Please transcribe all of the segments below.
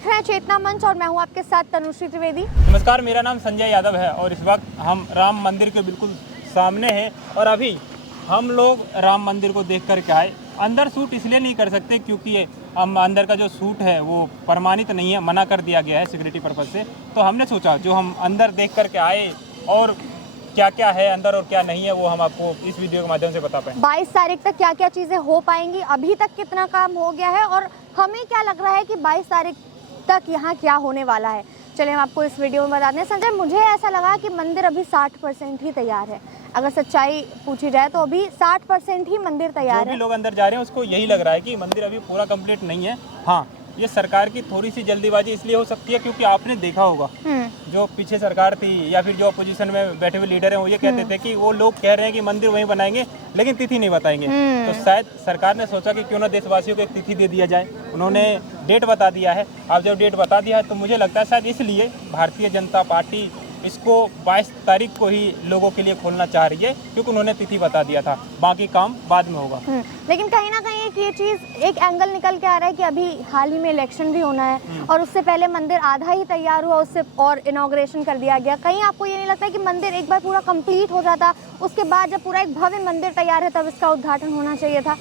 देख रहे हैं चेतना मंच और मैं हूं आपके साथ तनुश्री त्रिवेदी। नमस्कार, मेरा नाम संजय यादव है और इस वक्त हम राम मंदिर के बिल्कुल सामने हैं और अभी हम लोग राम मंदिर को देख कर के आए। अंदर शूट इसलिए नहीं कर सकते क्योंकि ये हम अंदर का जो शूट है वो प्रमाणित नहीं है, मना कर दिया गया है सिक्योरिटी पर्पज़ से। तो हमने सोचा जो हम अंदर देख कर के आए और क्या क्या है अंदर और क्या नहीं है वो हम आपको इस वीडियो के माध्यम से बता पाएँ। 22 तारीख तक क्या क्या चीज़ें हो पाएंगी, अभी तक कितना काम हो गया है और हमें क्या लग रहा है कि 22 तारीख तक यहाँ क्या होने वाला है। चलिए हम आपको इस वीडियो में बताते हैं। संजय, मुझे ऐसा लगा कि मंदिर अभी 60% ही तैयार है। अगर सच्चाई पूछी जाए तो अभी 60% ही मंदिर तैयार है। जो भी लोग अंदर जा रहे हैं उसको यही लग रहा है कि मंदिर अभी पूरा कंप्लीट नहीं है। हाँ, ये सरकार की थोड़ी सी जल्दीबाजी इसलिए हो सकती है क्योंकि आपने देखा होगा जो पीछे सरकार थी या फिर जो अपोजिशन में बैठे हुए लीडर हैं वो ये कहते थे कि वो लोग कह रहे हैं कि मंदिर वहीं बनाएंगे लेकिन तिथि नहीं बताएंगे। तो शायद सरकार ने सोचा कि क्यों ना देशवासियों को एक तिथि दे दिया जाए। उन्होंने डेट बता दिया है। अब जब डेट बता दिया है तो मुझे लगता है शायद इसलिए भारतीय जनता पार्टी इसको 22 तारीख को ही लोगों के लिए खोलना चाह रही है क्योंकि उन्होंने तिथि बता दिया था, बाकी काम बाद में होगा। लेकिन कहीं ना कहीं ये चीज़ एक एंगल निकल के आ रहा है कि अभी हाल ही में इलेक्शन भी होना है और उससे पहले मंदिर आधा ही तैयार हुआ, उससे और इनॉग्रेशन कर दिया गया। कहीं आपको ये नहीं लगता है कि मंदिर एक बार पूरा कंप्लीट हो जाता, उसके बाद जब पूरा एक भव्य मंदिर तैयार है तब इसका उद्घाटन होना चाहिए था?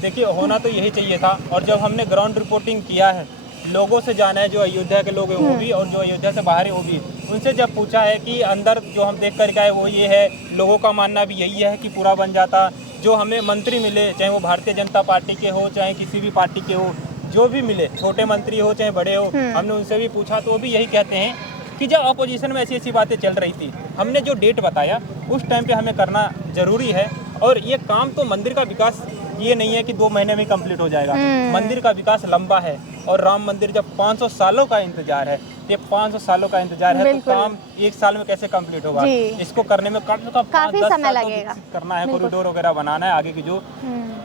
देखिए, होना तो यही चाहिए था। और जब हमने ग्राउंड रिपोर्टिंग किया है, लोगों से जाना है जो अयोध्या के लोग हैं वो भी और जो अयोध्या से बाहर है वो भी, उनसे जब पूछा है कि अंदर जो हम देख कर गए वो ये है, लोगों का मानना भी यही है कि पूरा बन जाता। जो हमें मंत्री मिले, चाहे वो भारतीय जनता पार्टी के हो चाहे किसी भी पार्टी के हो, जो भी मिले, छोटे मंत्री हो चाहे बड़े हो, हमने उनसे भी पूछा तो वो भी यही कहते हैं कि जब अपोजिशन में ऐसी ऐसी बातें चल रही थी, हमने जो डेट बताया उस टाइम पे हमें करना जरूरी है। और ये काम तो मंदिर का विकास ये नहीं है कि 2 महीने में कंप्लीट हो जाएगा। मंदिर का विकास लंबा है और राम मंदिर जब 500 सालों का इंतजार है, ये 500 सालों का इंतजार है तो काम 1 साल में कैसे कंप्लीट होगा? इसको करने में काफी समय लगेगा। करना है, कॉरिडोर वगैरह बनाना है, आगे की जो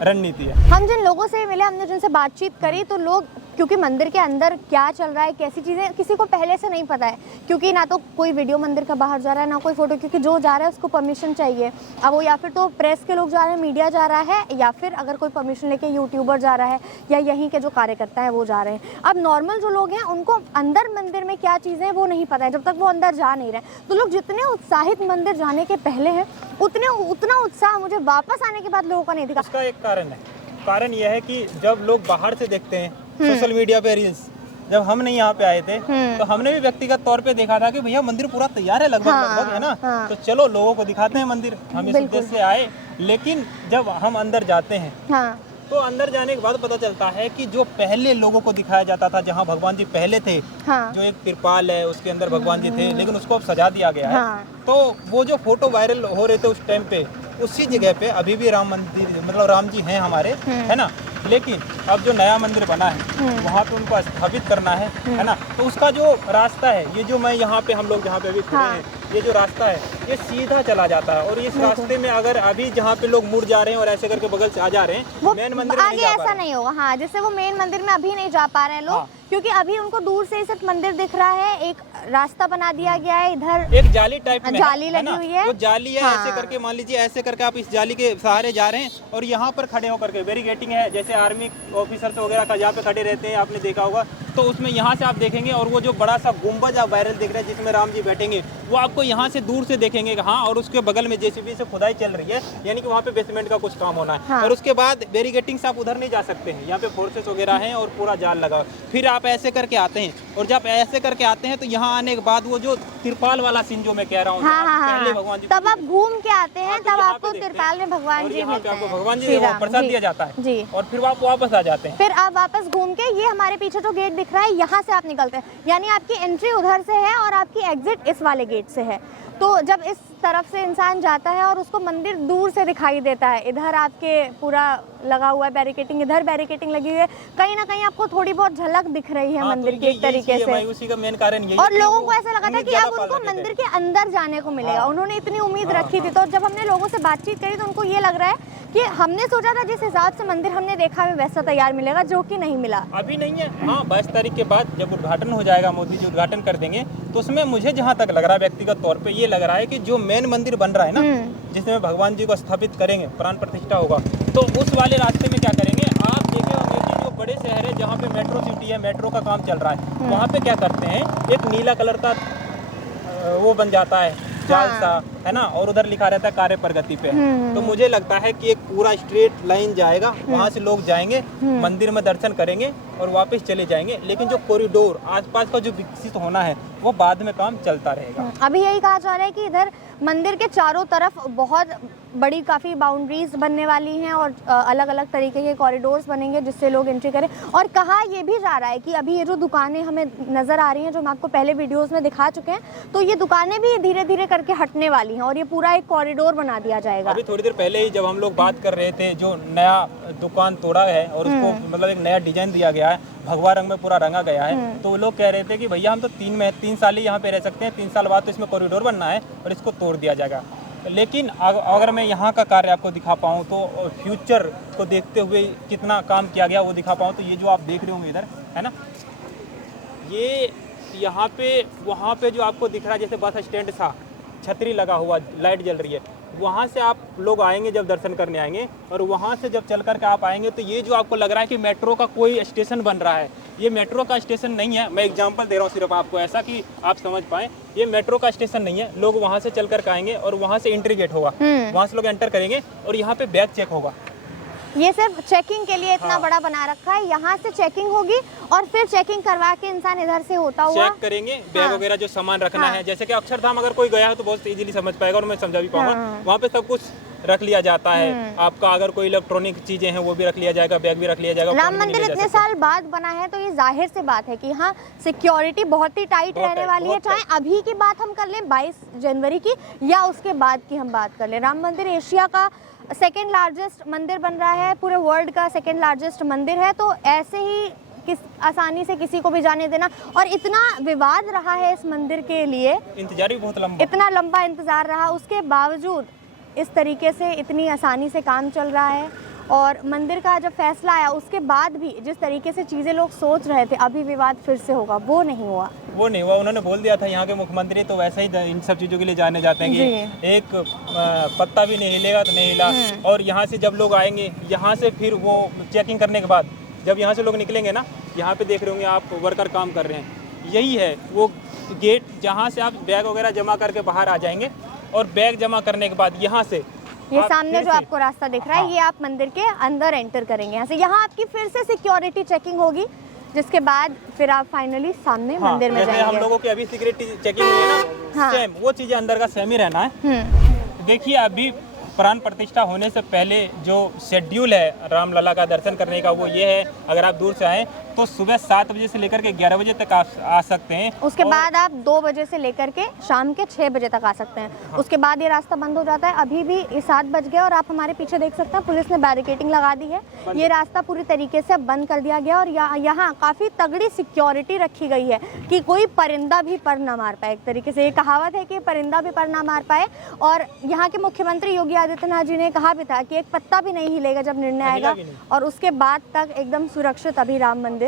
रणनीति है। हम जिन लोगों से मिले, हमने जिनसे बातचीत करी तो लोग, क्योंकि मंदिर के अंदर क्या चल रहा है, कैसी चीज़ें किसी को पहले से नहीं पता है, क्योंकि ना तो कोई वीडियो मंदिर का बाहर जा रहा है ना कोई फोटो, क्योंकि जो जा रहा है उसको परमिशन चाहिए। अब वो या फिर तो प्रेस के लोग जा रहे हैं, मीडिया जा रहा है, या फिर अगर कोई परमिशन लेके यूट्यूबर जा रहा है या यहीं के जो कार्यकर्ता है वो जा रहे हैं। अब नॉर्मल जो लोग हैं उनको अंदर मंदिर में क्या चीज़ें हैं वो नहीं पता है जब तक वो अंदर जा नहीं रहे। तो लोग जितने उत्साहित मंदिर जाने के पहले हैं उतना उत्साह मुझे वापस आने के बाद लोगों का नहीं दिखा। उसका एक कारण है। कारण यह है कि जब लोग बाहर से देखते हैं सोशल मीडिया पे रील्स, जब हम नहीं यहाँ पे आए थे तो हमने भी व्यक्तिगत तौर पे देखा था कि भैया मंदिर पूरा तैयार है लगभग है ना। तो चलो लोगों को दिखाते हैं मंदिर, हम इस उद्देश्य से आए। लेकिन जब हम अंदर जाते हैं तो अंदर जाने के बाद पता चलता है कि जो पहले लोगों को दिखाया जाता था, जहाँ भगवान जी पहले थे, जो एक तिरपाल है उसके अंदर भगवान जी थे, लेकिन उसको अब सजा दिया गया है। तो वो जो फोटो वायरल हो रहे थे उस टाइम पे, उसी जगह पे अभी भी राम मंदिर, मतलब राम जी हैं हमारे, है ना। लेकिन अब जो नया मंदिर बना है वहाँ पे उनको स्थापित करना है ना। तो उसका जो रास्ता है, ये जो मैं यहाँ पे, हम लोग जहाँ पे अभी खड़े हैं, ये जो रास्ता है ये सीधा चला जाता है। और इस रास्ते में अगर अभी जहाँ पे लोग मुड़ जा रहे हैं और ऐसे करके बगल से आ जा रहे हैं, मेन मंदिर में आगे ऐसा नहीं होगा। हाँ, जैसे वो मेन मंदिर में अभी नहीं जा पा रहे हैं लोग, क्योंकि अभी उनको दूर से सिर्फ मंदिर दिख रहा है। एक रास्ता बना दिया गया है, इधर एक जाली टाइप में जाली लगी हुई है। वो जाली है, ऐसे करके मान लीजिए, ऐसे करके आप इस जाली के सहारे जा रहे हैं और यहाँ पर खड़े होकर के बैरिकेटिंग है, जैसे आर्मी ऑफिसर्स वगैरह का जहाँ पे खड़े रहते हैं, आपने देखा होगा। तो उसमें यहाँ से आप देखेंगे और वो जो बड़ा सा गुम्बज आप वायरल देख रहे हैं जिसमें राम जी बैठेंगे, वो आपको यहाँ से दूर से देखेंगे। हाँ, और उसके बगल में जेसीबी से खुदाई चल रही है, यानी कि वहाँ पे बेसमेंट का कुछ काम होना है। और उसके बाद बैरिकेटिंग से आप उधर नहीं जा सकते हैं, यहाँ पे फोर्सेस वगैरह हैं और पूरा जाल लगा। फिर आप ऐसे करके आते हैं और जब ऐसे करके आते हैं तो यहाँ आने के बाद वो जो तिरपाल वाला सीन जो मैं कह रहा हूँ, पहले भगवान जी, तब आप घूम के आते हैं, तब आपको तिरपाल में भगवान जी मिलते हैं, भगवान जी प्रसाद दिया जाता है और फिर आप वापस आ जाते हैं। फिर आप वापस घूम के, ये हमारे पीछे जो गेट दिख रहा है यहाँ से आप निकलते हैं, यानी आपकी एंट्री उधर से है और आपकी एग्जिट इस वाले गेट से है। तो जब इस तरफ से इंसान जाता है और उसको मंदिर दूर से दिखाई देता है, इधर आपके पूरा लगा हुआ है बैरिकेटिंग, इधर बैरिकेटिंग लगी हुई है, कहीं ना कहीं आपको थोड़ी बहुत झलक दिख रही है मंदिर की एक तरीके से। उसी का मेन कारण यही, और लोगों को ऐसा लगा था कि अब उनको मंदिर के अंदर जाने को मिलेगा, उन्होंने इतनी उम्मीद रखी थी। तो जब हमने लोगों से बातचीत करी तो उनको ये लग रहा है कि हमने सोचा था जिस हिसाब से मंदिर हमने देखा है वैसा तैयार मिलेगा, जो कि नहीं मिला। अभी नहीं है। हाँ, 22 तारीख के बाद जब उद्घाटन हो जाएगा, मोदी जी उद्घाटन कर देंगे, तो उसमें मुझे जहाँ तक लग रहा है व्यक्तिगत तौर पे ये लग रहा है कि जो मेन मंदिर बन रहा है ना, जिसमें भगवान जी को स्थापित करेंगे, प्राण प्रतिष्ठा होगा, तो उस वाले रास्ते में क्या करेंगे, आप देखे होंगे कि जो बड़े शहर है जहाँ पे मेट्रो सिटी है, मेट्रो का काम चल रहा है, वहाँ पे क्या करते हैं, एक नीला कलर का वो बन जाता है जाल सा, है ना, और उधर लिखा रहता है कार्य प्रगति पे। तो मुझे लगता है कि एक पूरा स्ट्रेट लाइन जाएगा, वहाँ से लोग जाएंगे, मंदिर में दर्शन करेंगे और वापस चले जाएंगे। लेकिन जो कॉरिडोर आसपास का जो विकसित होना है वो बाद में काम चलता रहेगा। अभी यही कहा जा रहा है कि इधर मंदिर के चारों तरफ बहुत बड़ी काफ़ी बाउंड्रीज बनने वाली हैं और अलग अलग तरीके के कॉरिडोर्स बनेंगे जिससे लोग एंट्री करें। और कहा ये भी जा रहा है कि अभी ये जो दुकानें हमें नज़र आ रही हैं, जो हम आपको पहले वीडियोस में दिखा चुके हैं, तो ये दुकानें भी धीरे धीरे करके हटने वाली हैं और ये पूरा एक कॉरिडोर बना दिया जाएगा। अभी थोड़ी देर पहले ही जब हम लोग बात कर रहे थे, जो नया दुकान तोड़ा है और उसको मतलब एक नया डिजाइन दिया गया है, भगवा रंग में पूरा रंगा गया है, तो लोग कह रहे थे कि भैया हम तो 3 साल ही यहाँ पे रह सकते हैं, 3 साल बाद तो इसमें कॉरिडोर बनना है और इसको तोड़ दिया जाएगा। लेकिन अगर मैं यहाँ का कार्य आपको दिखा पाऊँ तो फ्यूचर को देखते हुए कितना काम किया गया वो दिखा पाऊँ, तो ये जो आप देख रहे होंगे इधर, है ना, ये यहाँ पे वहाँ पे जो आपको दिख रहा है जैसे बस स्टैंड सा, छतरी लगा हुआ, लाइट जल रही है, वहाँ से आप लोग आएंगे जब दर्शन करने आएंगे और वहाँ से जब चल कर के आप आएंगे तो ये जो आपको लग रहा है कि मेट्रो का कोई स्टेशन बन रहा है, ये मेट्रो का स्टेशन नहीं है। मैं एग्जांपल दे रहा हूँ सिर्फ आपको, ऐसा कि आप समझ पाएं, ये मेट्रो का स्टेशन नहीं है। लोग वहाँ से चल कर के आएंगे और वहाँ से एंट्री गेट होगा, वहाँ से लोग एंटर करेंगे और यहाँ पे बैग चेक होगा। ये सिर्फ चेकिंग के लिए इतना बड़ा बना रखा है, यहाँ से चेकिंग होगी और फिर चेकिंग करवा के इंसान इधर से होता हुआ चेक करेंगे बैग वगैरह जो सामान रखना है। जैसे कि अक्षरधाम अगर कोई गया है तो बहुत इजीली समझ पाएगा और मैं समझा भी पाऊंगा, वहाँ पे सब कुछ रख लिया जाता है। आपका अगर कोई इलेक्ट्रॉनिक चीजें हैं वो भी रख लिया जाएगा, बैग भी रख लिया जाएगा। राम मंदिर इतने साल बाद बना है तो ये जाहिर सी बात है कि यहाँ सिक्योरिटी बहुत ही टाइट रहने वाली है। चाहे अभी की बात हम कर लें 22 जनवरी की या उसके बाद की हम बात कर लें, राम मंदिर एशिया का सेकेंड लार्जेस्ट मंदिर बन रहा है, पूरे वर्ल्ड का सेकेंड लार्जेस्ट मंदिर है। तो ऐसे ही आसानी से किसी को भी जाने देना, और इतना विवाद रहा है इस मंदिर के लिए, इंतजार भी बहुत लंबा, इतना लंबा इंतजार रहा, उसके बावजूद इस तरीके से इतनी आसानी से काम चल रहा है। और मंदिर का जब फैसला आया उसके बाद भी जिस तरीके से चीज़ें लोग सोच रहे थे अभी विवाद फिर से होगा, वो नहीं हुआ। उन्होंने बोल दिया था यहाँ के मुख्यमंत्री तो वैसे ही इन सब चीज़ों के लिए जाने जाते हैं कि एक पत्ता भी नहीं हिलेगा तो नहीं हिला। और यहाँ से जब लोग आएंगे, यहाँ से फिर वो चेकिंग करने के बाद जब यहाँ से लोग निकलेंगे ना, यहाँ पे देख रहे होंगे आप वर्कर काम कर रहे हैं, यही है वो गेट जहाँ से आप बैग वगैरह जमा करके बाहर आ जाएंगे। और बैग जमा करने के बाद यहाँ से ये सामने जो आपको रास्ता दिख रहा है, ये आप मंदिर के अंदर एंटर करेंगे यहाँ से। यहाँ आपकी फिर से सिक्योरिटी चेकिंग होगी, जिसके बाद फिर आप फाइनली सामने मंदिर में जाएंगे। हम लोगों की अभी सिक्योरिटी चेकिंग हुई है ना, सेम वो चीजें अंदर का सेम ही रहना है। देखिए अभी प्राण प्रतिष्ठा होने से पहले जो शेड्यूल है रामलला का दर्शन करने का वो ये है, अगर आप दूर से आएँ तो सुबह 7 बजे से लेकर के 11 बजे तक आ सकते हैं। उसके बाद आप 2 बजे से लेकर के शाम के 6 बजे तक आ सकते हैं। उसके बाद ये रास्ता बंद हो जाता है। अभी भी 7 बज गए और आप हमारे पीछे देख सकते हैं पुलिस ने बैरिकेडिंग लगा दी है। ये रास्ता पूरी तरीके से बंद कर दिया गया और यहाँ काफ़ी तगड़ी सिक्योरिटी रखी गई है कि कोई परिंदा भी पर ना मार पाए। एक तरीके से ये कहावत है कि परिंदा भी पर ना मार पाए। और यहाँ के मुख्यमंत्री योगी आदित्यनाथ जी ने कहा भी था कि एक पत्ता भी नहीं हिलेगा जब निर्णय आएगा, और उसके बाद तक एकदम सुरक्षित अभी राम मंदिर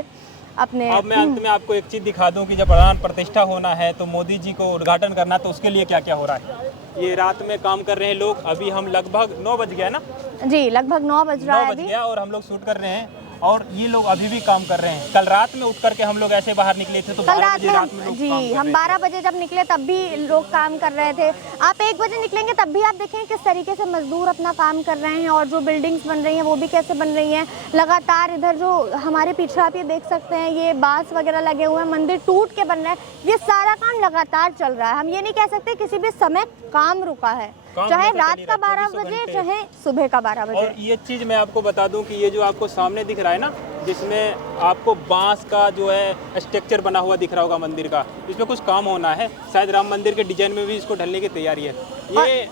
अपने। अब मैं अंत में आपको एक चीज दिखा दूं कि जब प्राण प्रतिष्ठा होना है तो मोदी जी को उद्घाटन करना, तो उसके लिए क्या क्या हो रहा है। ये रात में काम कर रहे हैं लोग। अभी हम लगभग 9 बज गया ना जी, लगभग 9 बज रहा है अभी, और हम लोग शूट कर रहे हैं और ये लोग अभी भी काम कर रहे हैं। कल रात में उठ करके हम लोग ऐसे बाहर निकले थे तो कल रात में हम 12 बजे जब निकले तब भी लोग काम कर रहे थे। आप 1 बजे निकलेंगे तब भी आप देखेंगे किस तरीके से मजदूर अपना काम कर रहे हैं और जो बिल्डिंग्स बन रही हैं वो भी कैसे बन रही हैं। लगातार इधर जो हमारे पीछे आप ये देख सकते हैं, ये बांस वगैरह लगे हुए हैं, मंदिर टूट के बन रहा है। ये सारा काम लगातार चल रहा है। हम ये नहीं कह सकते किसी भी समय काम रुका है, चाहे रात का 12 बजे चाहे सुबह का 12 बजे। और ये चीज़ मैं आपको बता दूं कि ये जो आपको सामने दिख रहा है ना, जिसमें आपको बांस का जो है स्ट्रक्चर बना हुआ दिख रहा होगा मंदिर का, इसमें कुछ काम होना है। शायद राम मंदिर के डिजाइन में भी इसको ढलने की तैयारी है। ये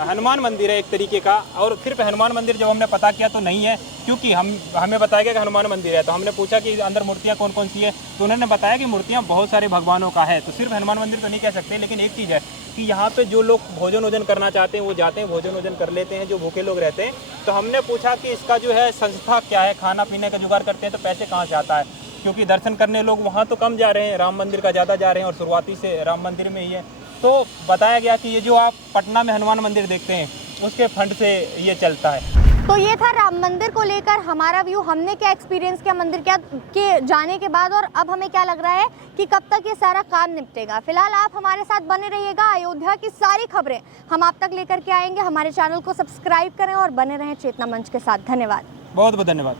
हनुमान मंदिर है एक तरीके का। और सिर्फ हनुमान मंदिर जब हमने पता किया तो नहीं है, क्योंकि हमें बताया गया कि हनुमान मंदिर है। तो हमने पूछा कि अंदर मूर्तियाँ कौन कौन सी है, तो उन्होंने बताया कि मूर्तियाँ बहुत सारे भगवानों का है। तो सिर्फ हनुमान मंदिर तो नहीं कह सकते, लेकिन एक चीज़ है कि यहाँ पे जो लोग भोजन वोजन करना चाहते हैं वो जाते हैं, भोजन वोजन कर लेते हैं, जो भूखे लोग रहते हैं। तो हमने पूछा कि इसका जो है संस्था क्या है, खाना पीने का जुगाड़ करते हैं तो पैसे कहाँ से आता है, क्योंकि दर्शन करने लोग वहाँ तो कम जा रहे हैं, राम मंदिर का ज़्यादा जा रहे हैं और शुरुआती से राम मंदिर में ही है। तो बताया गया कि ये जो आप पटना में हनुमान मंदिर देखते हैं उसके फंड से ये चलता है। तो ये था राम मंदिर को लेकर हमारा व्यू, हमने क्या एक्सपीरियंस किया मंदिर के जाने के बाद, और अब हमें क्या लग रहा है कि कब तक ये सारा काम निपटेगा। फिलहाल आप हमारे साथ बने रहिएगा, अयोध्या की सारी खबरें हम आप तक लेकर के आएंगे। हमारे चैनल को सब्सक्राइब करें और बने रहें चेतना मंच के साथ। धन्यवाद, बहुत बहुत धन्यवाद।